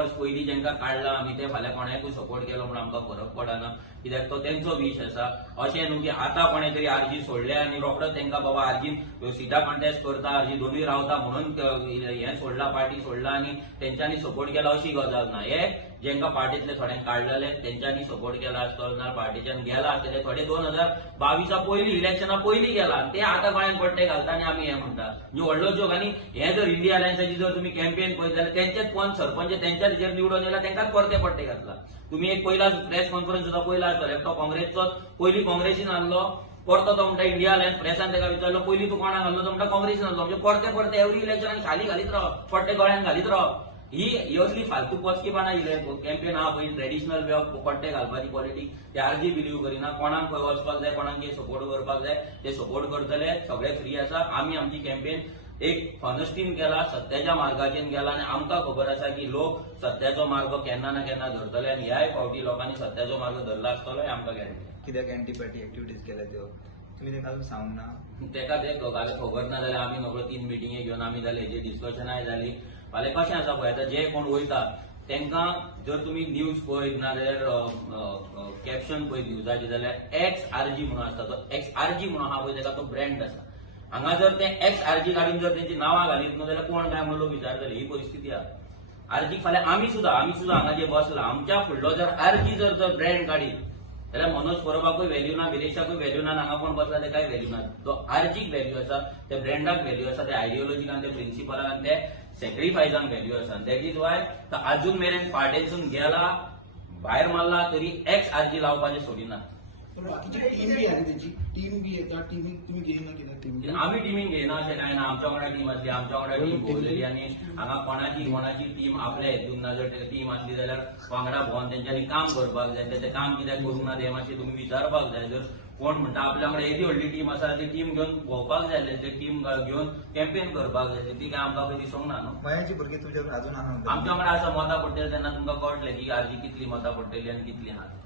वर्स पयलीं जेंका काडला आमी ते फाल्यां कोणाकूय सपोर्ट केलो म्हणून आमकां फरक पडना, कित्याक तो तेंचो विश आसा. अशें न्हू की आतां कोणें तरी आरजी सोडल्या आनी रोखडोच तेंकां बाबा आरजीन सिटां कॉन्टेस्ट करता, आरजी दोनूय रावता म्हणून हें सोडला, पार्टी सोडला आनी तेंच्यांनी सपोर्ट केला अशी गजाल ना. हे जेंका पार्टींतले थोड्यांक काडलेले तेंच्यांनी सपोर्ट केला आसतलो, ना पार्टीच्यान गेला आसतले थोडे 2022 पयलीं इलेक्शना पयलीं गेला आनी ते आतां गोंयांत पट्टे घालता आनी आमी हें म्हणटा. म्हणजे व्हडलो जोक. आनी हे जर इंडिया अलायन्साची जर तुमी कॅम्पेन पळयत जाल्यार तेंचेच कोण सरपंच तेंच्या हेजेर निवडून येयला तेंकाच परते पट्टे घातला. तुमी एक पयलाच प्रेस कॉन्फरन्स सुद्दां पयला आसतलो, तो काँग्रेसचो पयलीं काँग्रेसीन आहलो, परतो तो म्हणटा इंडिया अलायन्स. प्रेसान ताका विचारलो पयलीं तूं कोणाक आहलो, तो म्हणटा काँग्रेसीन आहलो. म्हणजे परते परते एवरी इलेक्शन खाली घालीत राव, पट्टे गोळ्यान घालीत राव. ही असली फालतू पचकीपणा कॅम्पेन आहा पळय, ट्रेडिशनल वे ऑफ पट्टे घालपाची पॉलिटिक्स, ते आरजी बिलीव करिना. कोणाक खंय वचपाक जाय, कोणाक कितें सपोर्ट करपाक जाय ते सपोर्ट करतले, सगळे फ्री आसा. आमी आमची कॅम्पेन एक हॉनेस्टीन केला, सत्याच्या मार्गाचेर गेला आनी आमकां खबर आसा की लोक सत्याचो मार्ग केन्ना ना केन्ना धरतले आनी ह्याय फावटी लोकांनी सत्याचो मार्ग धरला आसतलो हें आमकां गॅरंटी. कित्याक एंटी पार्टी एक्टिविटीज केल्या त्यो तुमी तेका अजून सांगूंक ना? तेका ते खबर ना जाल्यार आमी नकळो 3 मिटींगे घेवन आमी जाले, हेजी डिस्कशनाय जाली. फाल्यां कशें आसा पळय, आतां जे कोण वयता तेंकां जर तुमी न्यूज पळयत ना जाल्यार कॅप्शन पळयत न्यूजाचे जाल्यार एक्स आरजी म्हणून आसता, तो एक्स आरजी म्हणून आहा पळय तेका तो ब्रँड आसा. हांगा जर ते एक्स आरजी काडून जर तेंची नांवां घालीत न्हू जाल्यार कोण काय म्हणून लोक विचारतले. ही परिस्थिती आहा. आरजी फाल्यां आमी सुद्दां हांगा जे बसला, आमच्या फुडलो जर आरजी जर ब्रँड काडीत जाल्यार मनोज परबाकूय व्हॅल्यू ना, विरेशाकूय व्हॅल्यू ना, हांगा कोण बसला तेकाय व्हॅल्यू ना. तो आरजीक व्हॅल्यू आसा, त्या ब्रँडाक व्हॅल्यू आसा, त्या आयडियोलॉजीक आनी त्या प्रिन्सिपलाक आनी ते सॅक्रिफायसांक व्हॅल्यू आसा. दॅट इज वाय तो अजून मेरेन पार्टेसून गेला, भायर मारला तरी एक्स आरजी लावपाचें सोडिना. बाकीची टीम बी आहे त्याची, टीम बी येता, टीमिंग तुम्ही घेईना कित्याक टीम? आमी टिमींग घेयना अशें कांय ना. आमच्या वांगडा टीम आसली, आमच्या वांगडा टीम भोंवलेली आनी हांगा कोणाची टीम आपल्या हेतून ना जर टीम आसली जाल्यार वांगडा भोंवन तेंच्यांनी काम करपाक जाय. तें काम कित्याक करूंक ना तें मातशें तुमी विचारपाक जाय. जर कोण म्हणटा आपल्या वांगडा येदी व्हडली टीम आसा ती टीम घेवन भोंवपाक जाय, ते टीम घेवन कॅम्पेन करपाक जाय, ती काय आमकां पयलीं दिसूंक ना न्हू. गोंयाची भुरगीं तुज्या अजून आहा? आमच्या वांगडा आसा मतां पडटली तेन्ना तुमकां कळटलें की आरजी कितली मतां पडटली आनी कितली आहा.